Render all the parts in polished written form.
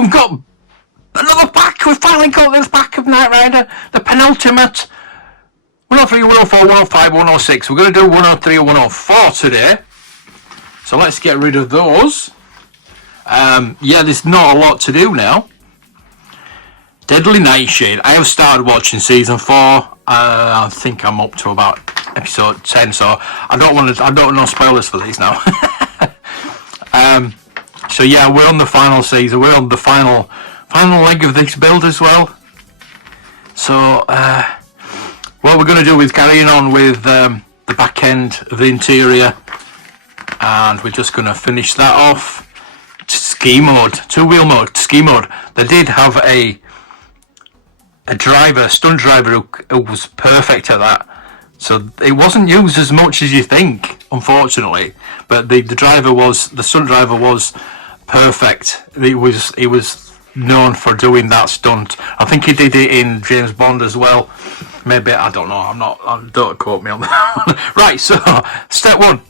we've got another pack. We finally got this pack of Knight Rider, the penultimate. 103, 104, 105, 106. We're going to do 103 and 104 today. So let's get rid of those. Yeah, there's not a lot to do now. Deadly Nightshade. I have started watching season 4. I think I'm up to about episode 10, so I don't want no spoilers for these now. So yeah, we're on the final season. We're on the final leg of this build as well. So what we're going to do is carrying on with the back end of the interior, and we're just going to finish that off. Ski mode, two-wheel mode, ski mode. They did have a stunt driver who was perfect at that. So it wasn't used as much as you think, unfortunately. But the stunt driver was perfect. He was known for doing that stunt. I think he did it in James Bond as well. Maybe, I don't know. Don't quote me on that. Right, so step 1.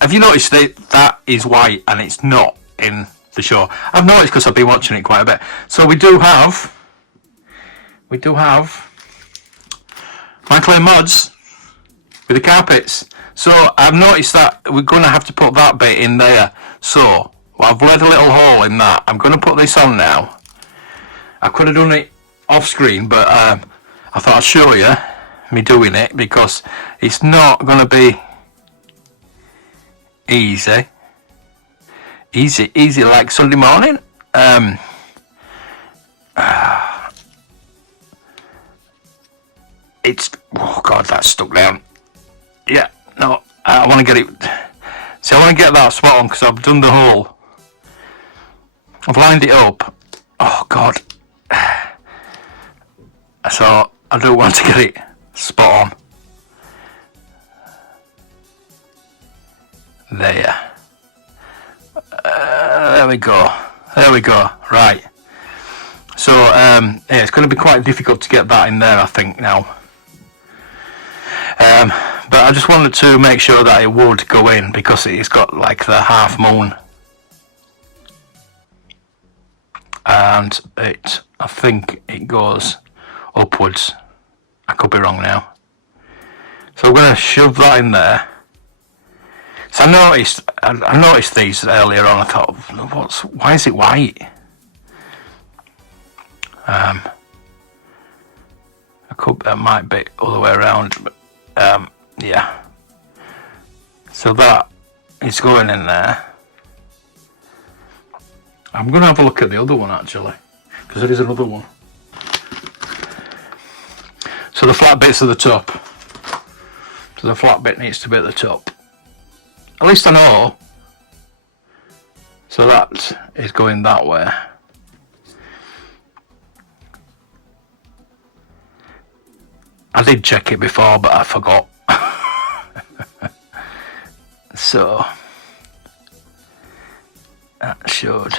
Have you noticed that is white and it's not in the show? I've noticed because I've been watching it quite a bit. So we do have Michael Mods with the carpets. So I've noticed that we're going to have to put that bit in there. So I've led a little hole in that. I'm going to put this on now. I could have done it off screen, but I thought I'd show you me doing it because it's not going to be easy like Sunday morning. It's, oh god, that's stuck down. Yeah, no, I want to get it. See, I want to get that spot on because I've done the hole. I've lined it up. Oh god. So I do want to get it spot on. There. There we go. Right. So yeah, it's going to be quite difficult to get that in there, I think, now. But I just wanted to make sure that it would go in because it's got like the half moon, and I think it goes upwards. I could be wrong now. So we're going to shove that in there. So I noticed these earlier on. I thought, why is it white? That might be all the way around, but yeah. So that is going in there. I'm going to have a look at the other one actually, because there is another one. So the flat bit's at the top. So the flat bit needs to be at the top. At least I know. So that is going that way. I did check it before, but I forgot. So that should.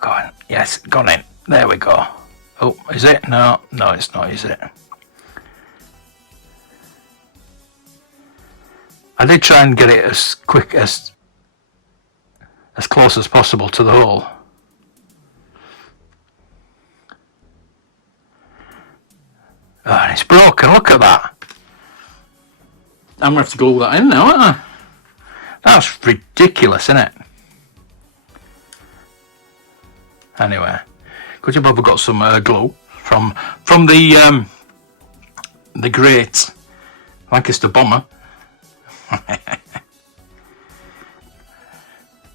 Go on. Yes, gone in. There we go. Oh, is it? No, it's not, is it? I did try and get it as quick as close as possible to the hole. Oh, and it's broken, look at that. I'm going to have to glue that in now, aren't I? That's ridiculous, isn't it? Anyway, good job I've got some glue from the great Lancaster bomber.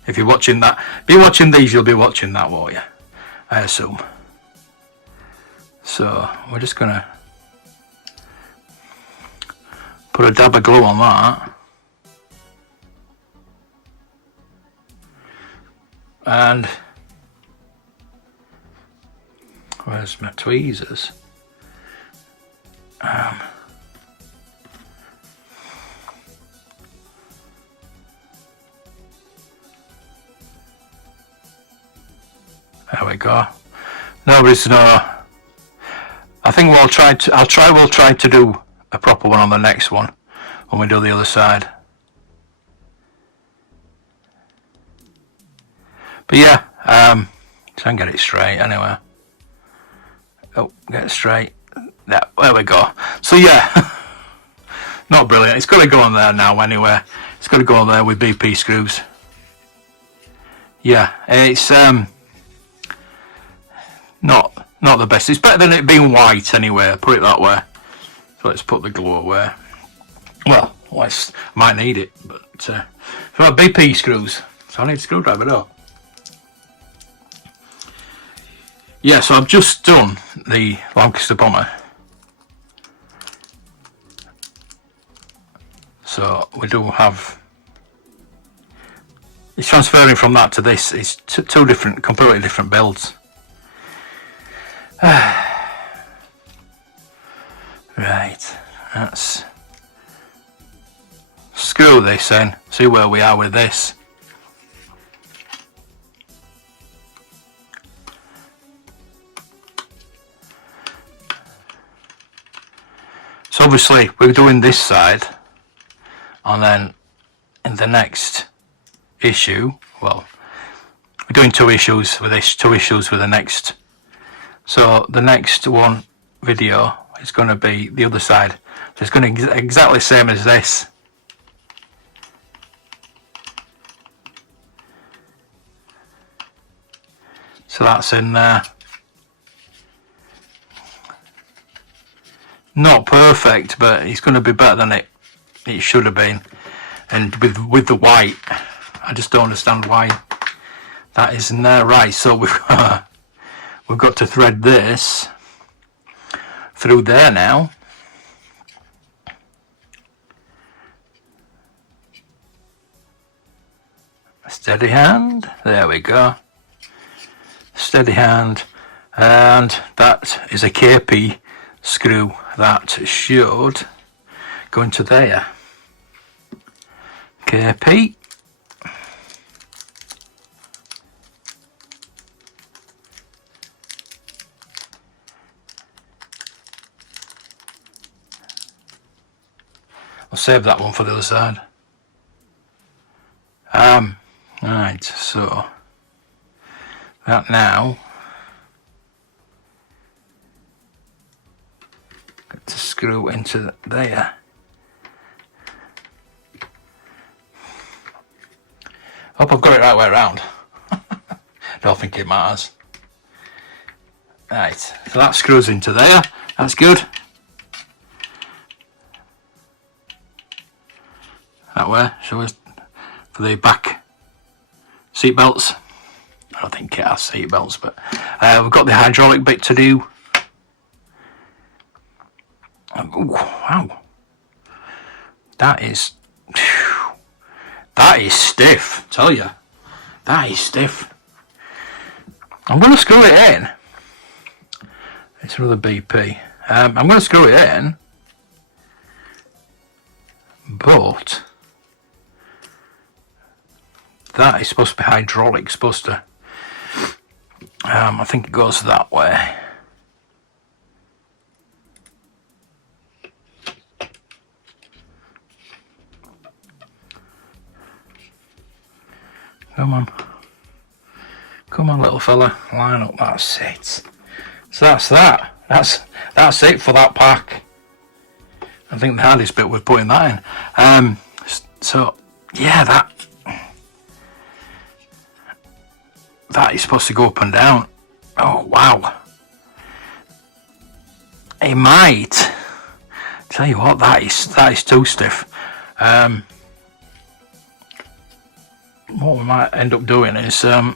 If you're watching these, you'll be watching that, won't you? I assume. So we're just gonna put a dab of glue on that. And where's my tweezers? There we go. Nobody's I think we'll try to do a proper one on the next one when we do the other side. But yeah, try and get it straight anyway. Oh, get it straight. There we go. So yeah, not brilliant. It's got to go on there now anyway. It's got to go on there with BP screws. Yeah, it's not the best. It's better than it being white anyway, put it that way. So let's put the glue away. Well, I might need it, but for BP screws, so I need a screwdriver though. Yeah, so I've just done the Lancaster bomber. So we do have, it's transferring from that to this. It's two different, completely different builds. Right, let's screw this in, see where we are with this. So obviously we're doing this side, and then in the next issue, well, we're doing 2 issues with this, 2 issues with the next. So the next one video is going to be the other side. So it's going to be exactly the same as this. So that's in there. Not perfect, but it's going to be better than it should have been. And with the white, I just don't understand why that isn't there. Right, so we've got to thread this through there now. Steady hand, there we go. Steady hand, and that is a K.I.T.T screw that should go into there. K.I.T.T. I'll save that one for the other side. Right, so that now got to screw into there. Hope I've got it right way around. Don't think it matters. Right, so that screws into there. That's good. That way, shall we? For the back seat belts. I don't think it has seat belts, but we've got the hydraulic bit to do. Ooh, wow, that is stiff. Tell you, that is stiff. I'm going to screw it in. It's another BP. I'm going to screw it in, but that is supposed to be hydraulic, supposed to. I think it goes that way. Come on. Come on, little fella. Line up. That's it. So that's that. That's it for that pack. I think the hardest bit was putting that in. So yeah, that is supposed to go up and down. Oh wow. It might. Tell you what, that is too stiff. What we might end up doing is having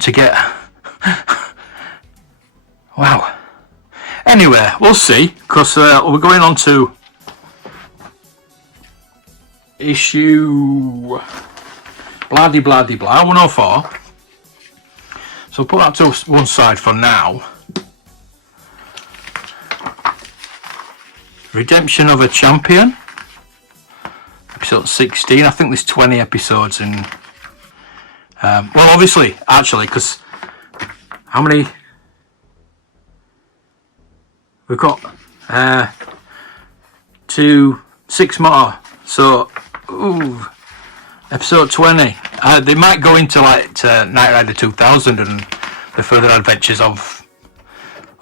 to get wow. Anyway, we'll see, because we're going on to issue blah de blah de blah 104. So put that to one side for now. Redemption of a Champion, episode 16. I think there's 20 episodes in. Well, obviously, actually, because how many? We've got 6 more. So, ooh, Episode 20. They might go into like Knight Rider 2000 and the further adventures of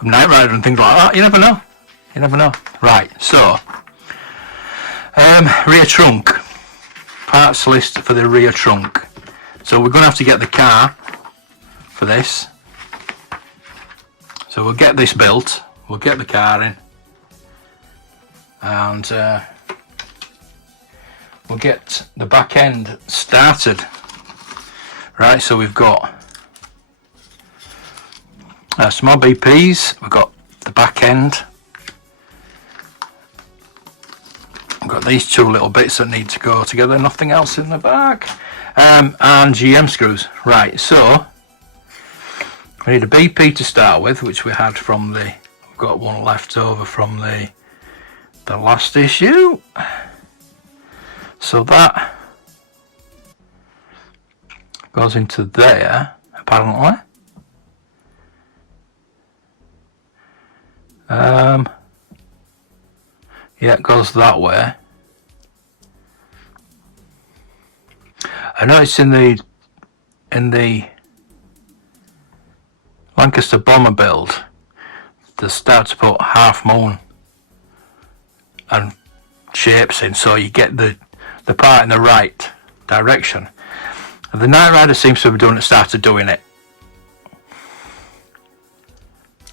Knight Rider and things like that. You never know. You never know. Right, so rear trunk. Parts list for the rear trunk. So we're going to have to get the car for this. So we'll get this built. We'll get the car in. And we'll get the back end started. Right, so we've got some more BPs. We've got the back end. I've got these two little bits that need to go together, nothing else in the back. And GM screws. Right, so we need a BP to start with, which we had from the, we've got one left over from the last issue. So that goes into there, apparently. Yeah, it goes that way. I know it's in the Lancaster bomber build. They start to put half moon and shapes in, so you get the part in the right direction. And the Knight Rider seems to have started doing it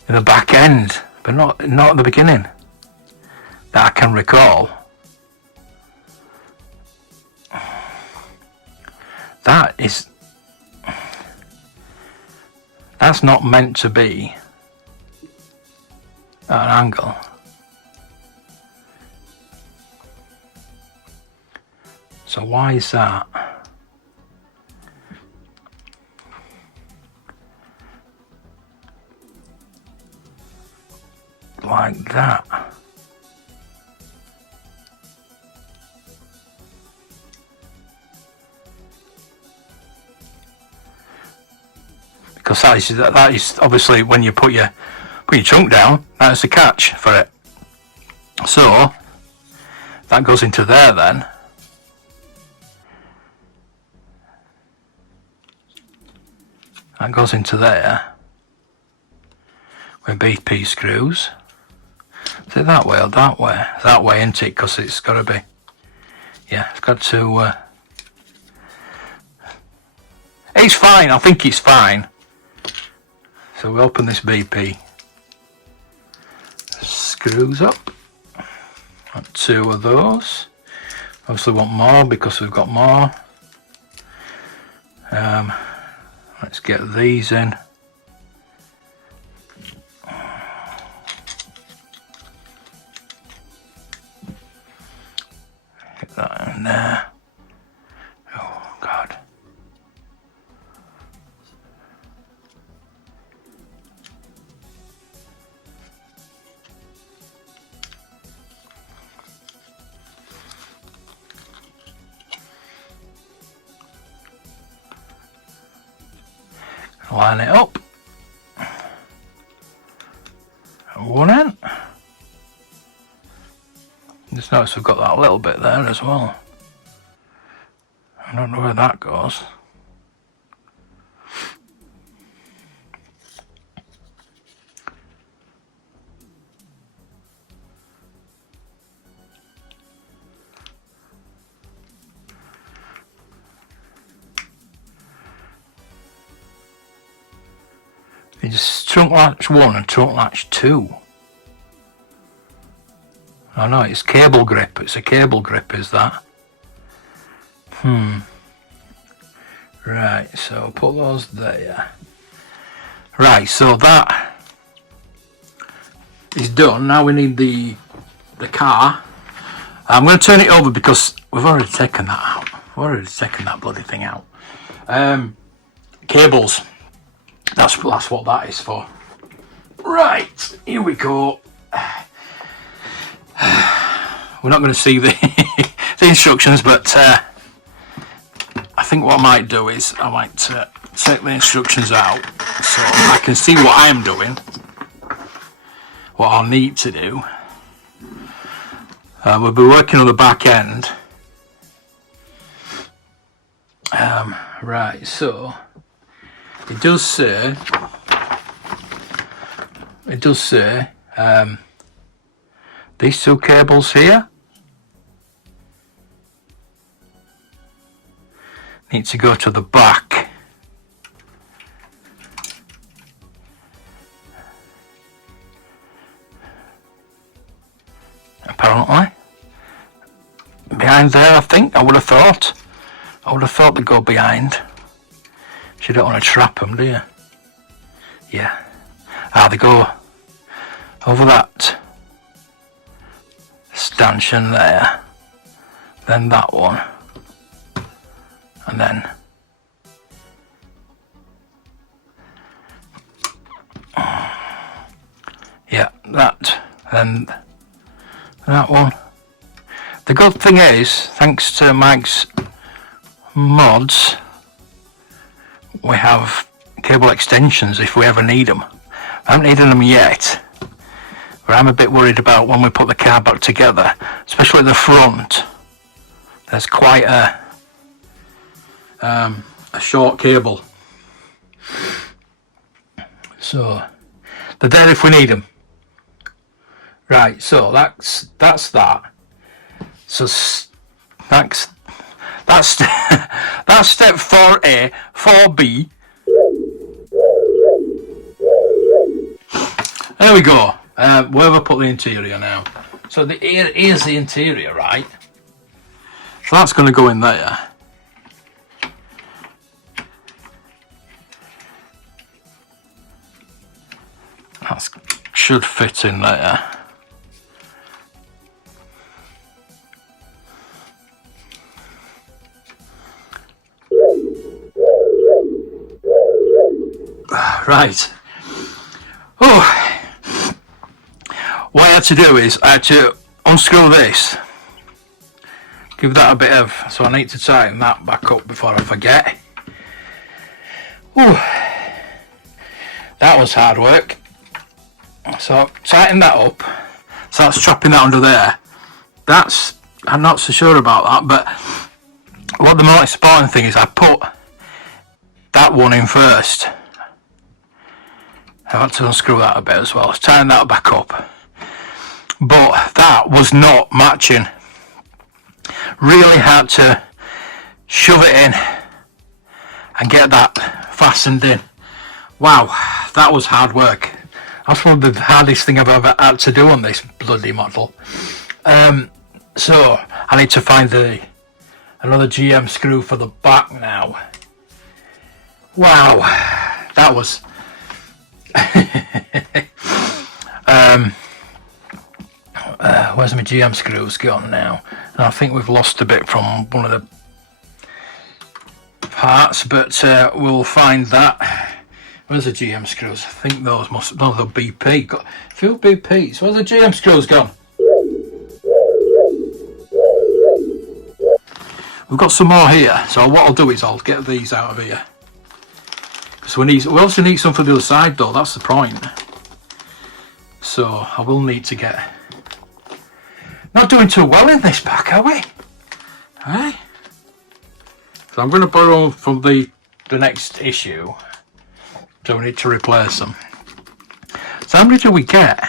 in the back end, but not at the beginning that I can recall. That's not meant to be at an angle. So why is that? Like that. Because that is obviously when you put your trunk down, that's the catch for it. So that goes into there then. That goes into there with BP screws. Is it that way or that way? That way, isn't it? Because it's got to be. Yeah, it's got to. It's fine. I think it's fine. So we open this BP. Screws up. Got two of those. Obviously want more because we've got more. Let's get these in. Get that in there. Oh God. Line it up. One in. Just notice we've got that little bit there as well. I don't know where that goes. It's trunk latch 1 and trunk latch 2. Oh no, it's cable grip. It's a cable grip, is that? Right, so put those there. Right, so that is done. Now we need the car. I'm going to turn it over because we've already taken that out. We've already taken that bloody thing out. Cables. That's what that is for. Right, here we go. We're not going to see the instructions, but I think what I might do is I might take the instructions out so I can see what I am doing, what I'll need to do. We'll be working on the back end. Right, so it does say these two cables here need to go to the back. Apparently. Behind there, I think. I would have thought they'd go behind. You don't want to trap them, do you? Yeah. They go over that stanchion there, then that one, and then yeah, that, and that one. The good thing is, thanks to Mike's mods, we have cable extensions if we ever need them. I haven't needed them yet, but I'm a bit worried about when we put the car back together, especially at the front. There's quite a short cable, so they're there if we need them. Right, so that's that. So that's step 4A, 4B. There we go. Where have I put the interior now? So here's the interior, right? So that's going to go in there. That should fit in there. Right. Oh, what I had to do is I had to unscrew this, give that a bit of, so I need to tighten that back up before I forget. Oh, that was hard work. So tighten that up, so that's trapping that under there. I'm not so sure about that, but what the most important thing is, I put that one in first. I had to unscrew that a bit as well, tighten that back up. But that was not matching. Really had to shove it in and get that fastened in. Wow, that was hard work. That's one of the hardest thing I've ever had to do on this bloody model. So I need to find another GM screw for the back now. Wow, that was where's my GM screws gone now? And I think we've lost a bit from one of the parts, but we'll find that. Where's the GM screws? I think those must, no, they're BP. Got a few BPs. Where's the GM screws gone? We've got some more here, so what I'll do is I'll get these out of here. Because we also need some for the other side though, that's the point. So I will need to get... Not doing too well in this pack, are we? Hey? So I'm going to borrow from the next issue. So we need to replace them. So how many do we get?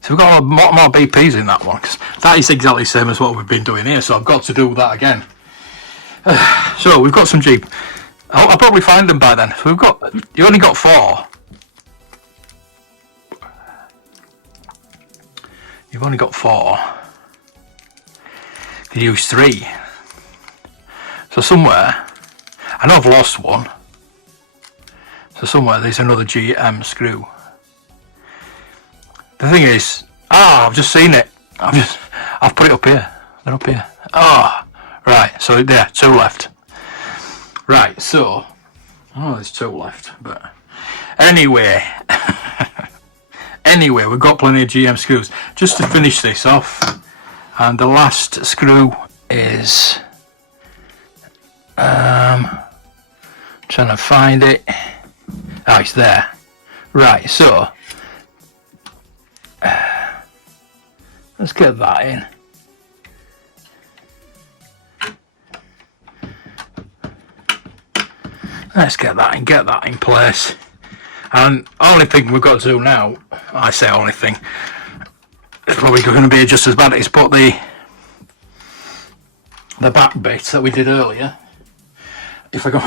So we've got a lot more BPs in that one, because that is exactly the same as what we've been doing here, so I've got to do that again. So we've got some Jeep. I'll probably find them by then. So you only got 4. You've only got 4. You use 3. So somewhere, I know I've lost one. So somewhere there's another GM screw. The thing is, I've just seen it. I've put it up here. They're up here. Right. So there, 2 left. Right. So, there's 2 left. But anyway, we've got plenty of GM screws. Just to finish this off, and the last screw is trying to find it. It's there. Right. So. Let's get that in. Let's get that in place. And only thing we've got to do now, I say only thing, it's probably going to be just as bad, is put the back bit that we did earlier. If I go,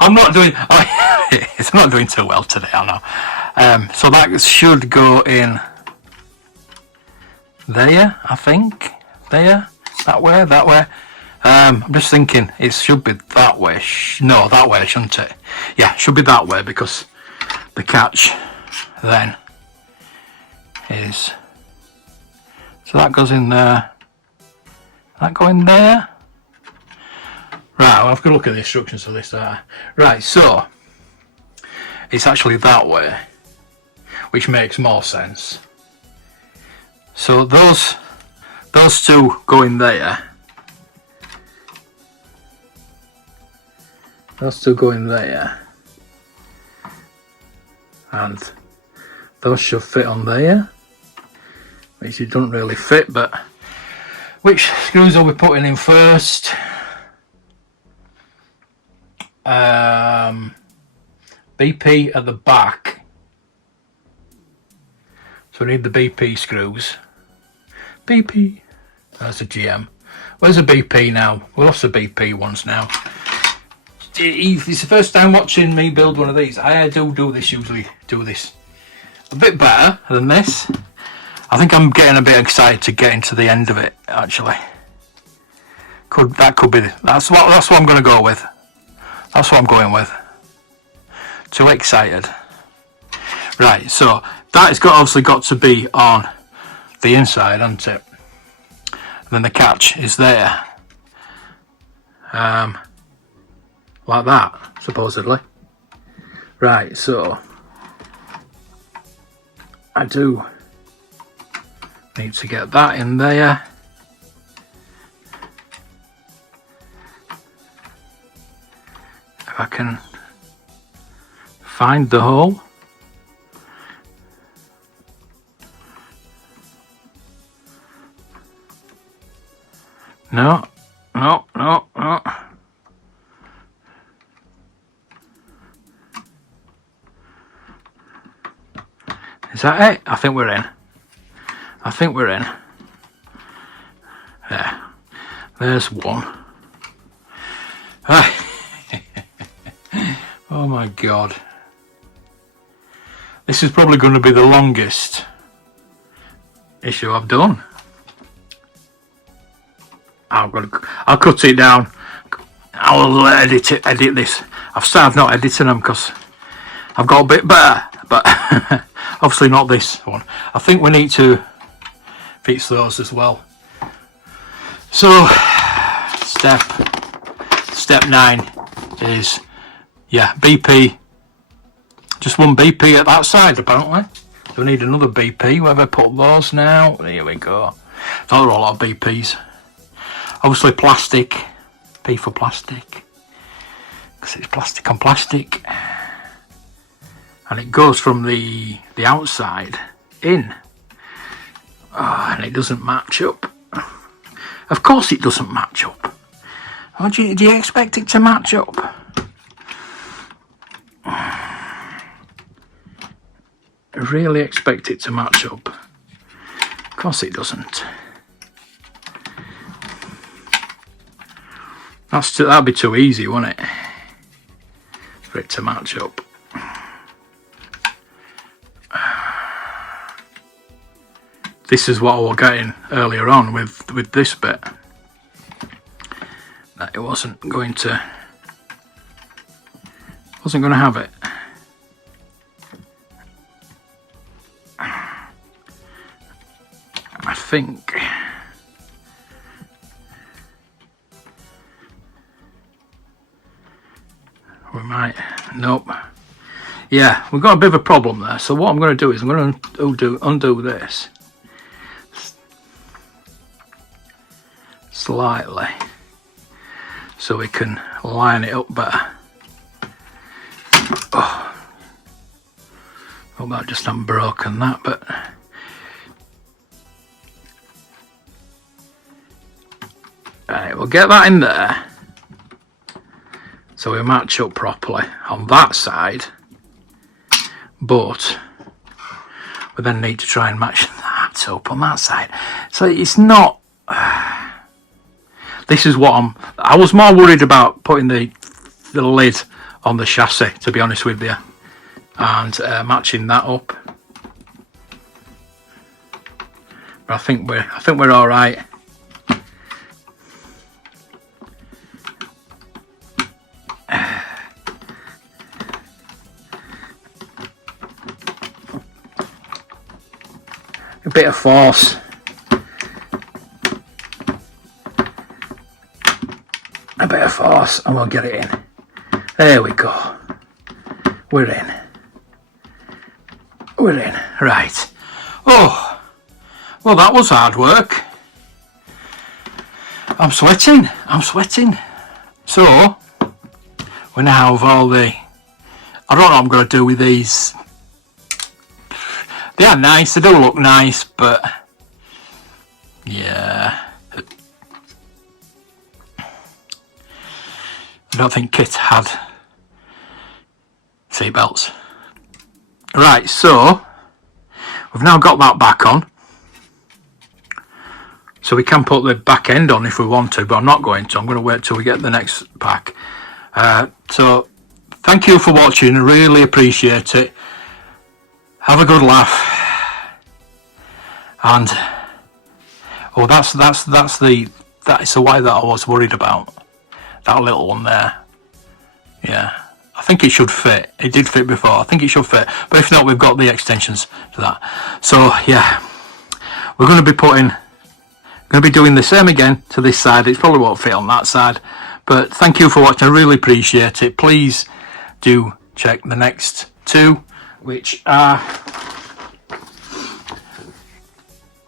I'm not doing, it's not doing too well today, I know. So that should go in there, I think. There, that way. I'm just thinking it should be that way. No, that way, shouldn't it? Yeah, it should be that way, because the catch then is, so that goes in there. That go in there. Right, I'll have to look at the instructions for this. Right, so it's actually that way, which makes more sense. So those two go in there. Those two go in there, and those should fit on there, which it doesn't really fit, but which screws are we putting in first? BP at the back, so we need the BP screws. BP, that's a GM. Where's the BP now? We lost the BP ones now. If it's the first time watching me build one of these, I usually do this a bit better than this. I think I'm getting a bit excited to get into the end of it, actually. That could be, that's what I'm going to go with. That's what I'm going with. Too excited. Right, so that has obviously got to be on the inside, hasn't it? And then the catch is there. Like that, supposedly. Right, so I do need to get that in there. If I can find the hole. No. Is that it? I think we're in. There. There's one. Oh my god. This is probably going to be the longest issue I've done. I'll cut it down. I'll edit this. I've started not editing them because I've got a bit better, but obviously not this one. I think we need to fix those as well. So step 9 is, yeah, BP. Just one BP at that side apparently. So we need another BP. Where have I put those now? Here we go. Those are a lot of BPs. Obviously plastic. P for plastic, because it's plastic on plastic, and it goes from the outside in. Oh, and it doesn't match up. Of course it doesn't match up. Oh, do you expect it to match up? I really expect it to match up. Of course it doesn't. That'd be too easy, wouldn't it? For it to match up. This is what I was getting earlier on with this bit. That it wasn't going to have it. I think. We might, nope. Yeah, we've got a bit of a problem there. So what I'm going to do is I'm going to undo this slightly, so we can line it up better. Oh, hope that just hasn't broken that, but right, we'll get that in there. so we match up properly on that side, but we then need to try and match that up on that side. So it's not, this is what I was more worried about putting the lid on the chassis, to be honest with you, and matching that up. But I think we're all right. A bit of force. A bit of force, and we'll get it in. There we go. We're in. We're in. Right. Oh, well, that was hard work. I'm sweating. I'm sweating. So, we now have all the... I don't know what I'm going to do with these. They are nice. They do look nice, but... yeah. I don't think K.I.T.T had seatbelts. Right, so we've now got that back on. So we can put the back end on if we want to, but I'm not going to. I'm going to wait till we get the next pack. So thank you for watching. I really appreciate it. Have a good laugh. And oh, that's the wire that I was worried about. That little one there. Yeah, I think it should fit. It did fit before. I think it should fit. But if not, we've got the extensions to that. So yeah, we're going to be doing the same again to this side. It probably won't fit on that side. But thank you for watching. I really appreciate it. Please do check the next two, which are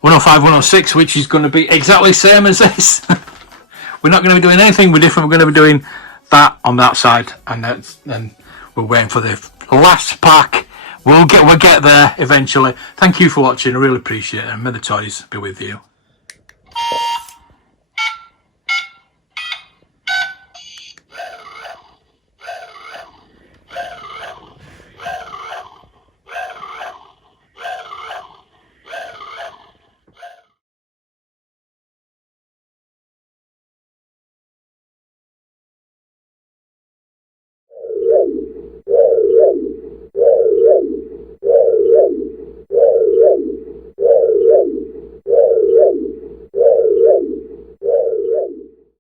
105, 106, which is going to be exactly the same as this. We're not going to be doing anything different. We're going to be doing that on that side, and then we're waiting for the last pack. We'll get there eventually. Thank you for watching. I really appreciate it, and may the toys be with you.